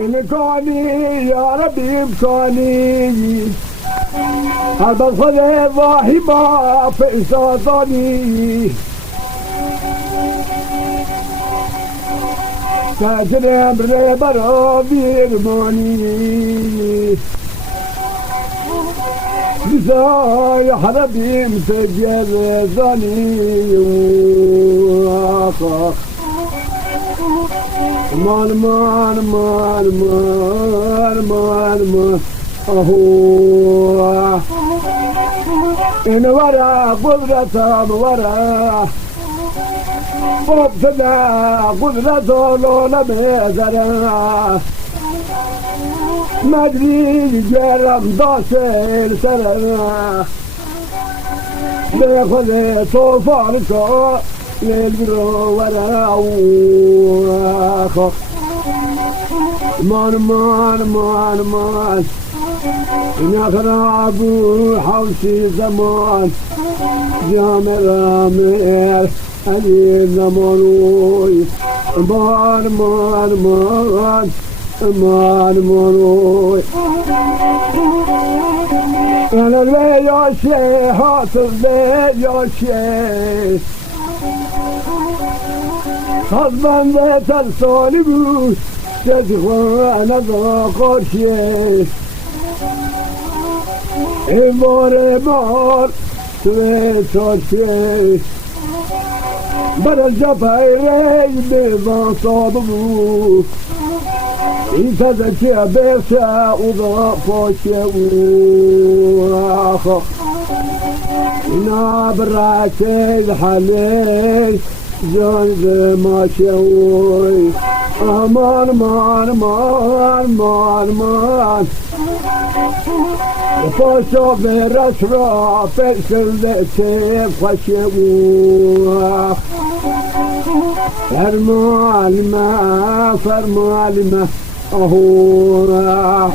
إمكاني يا ربي إمكاني هذا الخذ ضاحبا في إساطاني فاجرب ربرا بيرماني بزاي حربي مسجل زاني مان مان مان مان مان مان أهو إن ورا قدرة ورا وابتدى قدرة لولا مزرعة مدري جرم داسر سرنا بخذ طوفانك يجرو ورا مان مان مان مان نخرب حوشي زمان جامع رامر علي زمانوي مان مان مان مان مانوي أنا اللي يا شيخ اللي يا شيخ خضبان ذات الصالب تدخل ذاق الشيخ إمار إمار سويت الشيخ بدل جفايري بما صابوا إذا ذكي بيسا وضعف الشيخ نابراك الحليل جنب ما شوي أمان مان مان مان مان فاشو برسرا فكر ذكي فشوي فرمان ما فرمان ما أهورا